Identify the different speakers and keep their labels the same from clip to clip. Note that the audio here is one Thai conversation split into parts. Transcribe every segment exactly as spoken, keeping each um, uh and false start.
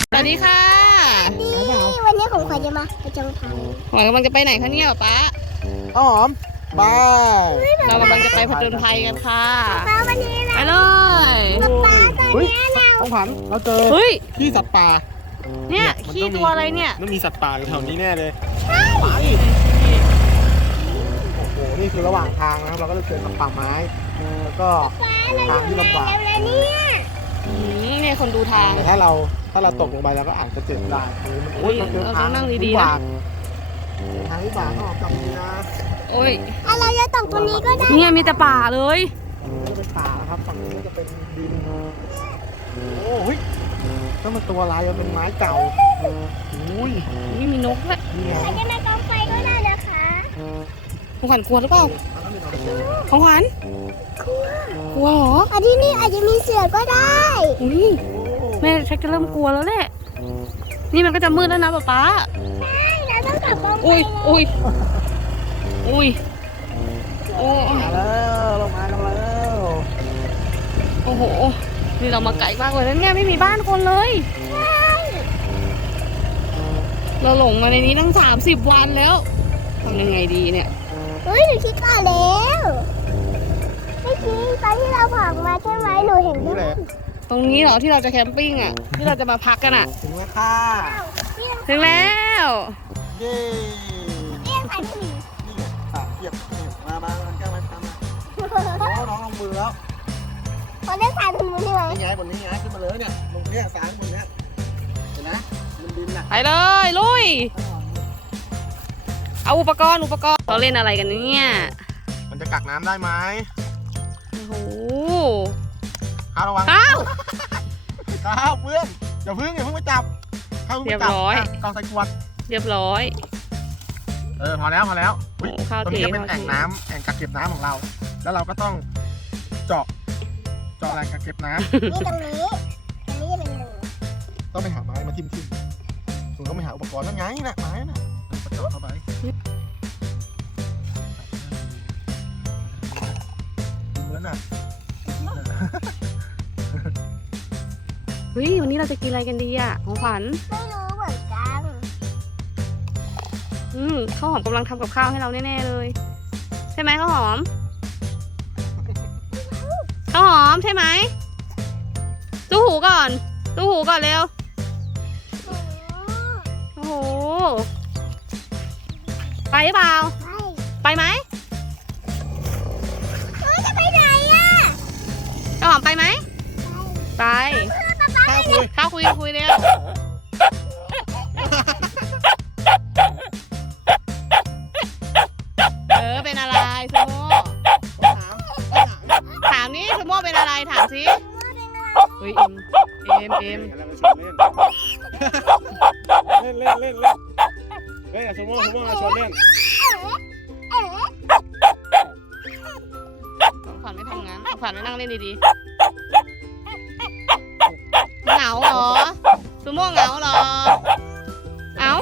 Speaker 1: สวัสดีค่ะ
Speaker 2: นี่วันนี้ผมขอจะมาไปจองภัย
Speaker 1: หอยกำลังจะไปไหนคะเนี่ยป๊า
Speaker 3: หอมบาย
Speaker 1: เรากำลังจะไปผจญภัยกันค่ะ
Speaker 2: ป้าวันนี้
Speaker 1: ไป
Speaker 2: นะ
Speaker 1: เลย
Speaker 2: ป้าตอน
Speaker 3: เฮ้ย
Speaker 2: นี้เรา
Speaker 3: ต้องผันเราเจอ
Speaker 1: เฮ้ย
Speaker 3: ขี้สัตว์ป่า
Speaker 1: เนี่ยขี้ตัวอะไรเนี่ย
Speaker 3: ต้องมีสัตว์ป่าอยู่แถวนี้แน่เลยไปโอ้โหนี่คือระหว่างทางนะครับเราก็จะเจอกับป่าไม้แล้วก็ทางที่ลำบาก
Speaker 2: แล้วเนี่ย
Speaker 1: อืมเนี่ยคนดูทาง
Speaker 3: แต่ถ้าเราถ้าเราตกลงไปเราก็อาจจะเจ็บได้คือมันโอ้ยมันเป็น
Speaker 1: เราต้
Speaker 3: ทา
Speaker 1: อง
Speaker 3: ง
Speaker 1: นั่งดีๆนะ
Speaker 3: วิบากทางวิบากก็ออกจากนี้นะ
Speaker 1: โอ้ย
Speaker 2: ถ้าเราจะตกตรงนี้ก็ได้
Speaker 1: เนี่ยมีแต่ป่าเลย
Speaker 3: นี่เป็นป่านะครับฝั่งนี้ก็จะเป็นดินโอ้ยก็มันตัวลายมันเป็นไม้เก่าอุ้ย
Speaker 1: นี่มีนกด้วย
Speaker 3: นี่ไง
Speaker 2: เราจะมากองไฟก็ได้นะคะ
Speaker 1: ของขวัญกลัวหรือเปล่าของขวัญกลัวเหรอ
Speaker 2: อันที่นี่อาจจะมีเสือก็ได้
Speaker 1: อุ้ยแม่ชักจะเริ่มกลัวแล้วแหละนี่มันก็จะมืดแล้วนะป๊าป๊า
Speaker 2: เราต้องกลับกองไฟ
Speaker 1: อุ้ยอุ้ยอุ้ยโอ้
Speaker 3: มาแล้วลงมากันแล้ว
Speaker 1: โอ้โหนี่เรามาไกลมากเลยนะเนี่ยไม่มีบ้านคนเลย เราหลงมาในนี้ตั้งสามสิบวันแล้วทำยังไงดีเนี่ย
Speaker 2: เฮ้ยหนูคิดต่อแล้วเมื่อกี้ตอนที่เราผ่านมาใช่ไหมหนูเห็น
Speaker 3: นี่แหละ
Speaker 1: ตรงนี้เหรอที่เราจะแคมปิ้งอ่ะที่เราจะมาพักกันอ่ะ
Speaker 3: ถึงแล้วค่ะ
Speaker 1: ถึงแล้ว
Speaker 3: เย้
Speaker 2: เรียกใครผี
Speaker 3: นี่ไงสาเทียบนี่มามามันแก้วมาทำมาโอ้น้องลงมือแล้ว
Speaker 2: เขาเรียกใครผีใช่ไหม
Speaker 3: นี่ไงบนนี้ไงขึ้นมาเลยเนี่ยลงเนี่ยสางบนเนี้ยเห็นนะมันดินน่ะ
Speaker 1: ไปเลยลุยเอาอุปกรณ์อุปกรณ์เราเล่นอะไรกันเนี่ย
Speaker 3: มันจะกักน้ำได้ไหม
Speaker 1: โอ้โห
Speaker 3: ข้าวระวัง
Speaker 1: ข้าว
Speaker 3: ข้าวเพื่อนอย่าพึ่งอย่าพึ่งไปจับข้าวพึ่งไปจับ
Speaker 1: เรียบร้อย
Speaker 3: ะกองใส่ขวด
Speaker 1: เรียบร้อย
Speaker 3: เออพอแล้วพอแล้วอุ๊ย
Speaker 1: ข้าว
Speaker 3: ตรงนี้
Speaker 1: เท
Speaker 3: จะเป็น
Speaker 1: ข้าวเท
Speaker 3: แอ่งน้ำแอ่งกักเก็บน้ำของเรา แล้วเราก็ต้องเจาะเจาะแหล่งกักเก็บน้ำ
Speaker 2: นี่ตรงนี้ตรงนี้จะเป็นหนู
Speaker 3: ต้องไปหาไม้มาทิ่มทิ่มคุณต้องไปหาอุปกรณ์นั่นไงน่ะไม้น่ะเจาะเข้าไปแล้วน่ะ
Speaker 1: เฮ้ยวันนี้เราจะกินอะไรกันดีอ่ะของขวัญ
Speaker 2: ไม่รู้เหมือนกัน
Speaker 1: อืมข้าวหอมกำลังทำกับข้าวให้เราแน่ๆเลย ใช่ไหมข้าวหอมข้าวหอมใช่ไหมตู้หูก่อนตู้หูก่อนเร็วโอ้โหไปหรือเปล่า
Speaker 2: ไม่
Speaker 1: ไปไหม
Speaker 2: เฮ้ยจะไปไหนอ่ะ
Speaker 1: ข้าวหอมไปไหมไป
Speaker 3: ข้าวคุย
Speaker 1: ข้าวคุยคุยเร็วเออเป็นอะไรซูโม่ถามนี่ซูโม่เป็นอะไรถามสิเฮ้ยเอ็มเอ็มเอ็ม
Speaker 3: เล่นเล่นเล่นเล่นเล่นอะซูโม่ซูโม่มาชวนเล่น
Speaker 2: เอ๋
Speaker 1: ขวัญไม่ทำงานขวัญไม่นั่งเล่นดีๆเหงาเหรอซูโม่เหงาเหรอเอ้า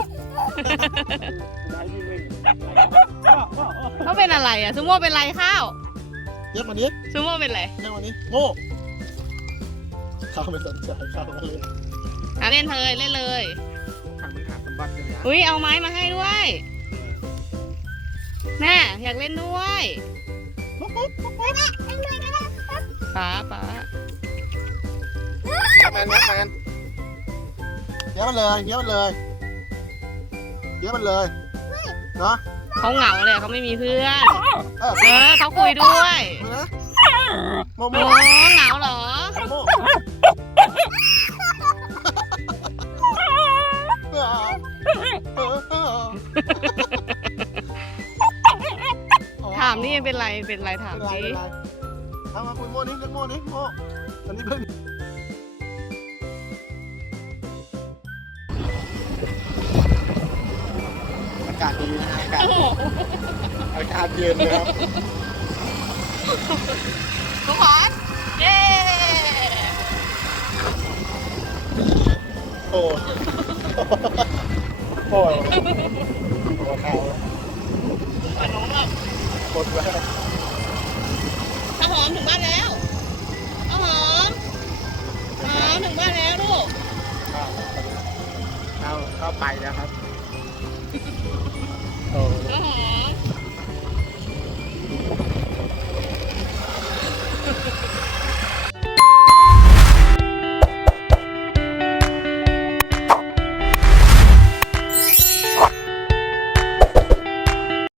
Speaker 1: เขาเป็นอะไรอ่ะซูโม่เป็นไรข้าว
Speaker 3: เรียกมาดิ
Speaker 1: ซูโม่เป็นไร
Speaker 3: เรียกมาดิโง่ข้าวไม่สนใจข้าวมาเลย
Speaker 1: อ่ะเล่นเลยเล่นเลย
Speaker 3: ทางมันหาสมบัติกันนะ
Speaker 1: อุ้ยเอาไม้มาให้ด้วยน่าอยากเล่นด้วยป๋าป๋า
Speaker 3: แมนแมนแมนเดี๋ยวมันเลยเดี๋ยวมันเลยเดี๋ยวมันเลยเนาะ
Speaker 1: เขาเหงาเลยเขาไม่มีเพื่อน
Speaker 3: เออ
Speaker 1: เออเขาคุยด้วย
Speaker 3: นะโมโม
Speaker 1: โอ้เหงาเหรอ
Speaker 3: โม
Speaker 1: ถามนี่ยังเป็นไรเป็นไรถามสิ
Speaker 3: เอามาคุยโมนี่เรียกโมนี่โมอันนี้เพิ่งอากาศดีนะอากาศอากาศเย็นนะครับ
Speaker 1: ทุกคนเย้
Speaker 3: โอ้โหหัวเขา
Speaker 1: ขนมแบบ
Speaker 3: หมดแล้ว
Speaker 1: ข้าวหอมถึงบ้านแล้วข้าวหอมข้าวหอมถึงบ้านแล้วลูก
Speaker 3: ข้าวก็ไปแล้วครับโอ้
Speaker 1: อื้อหือ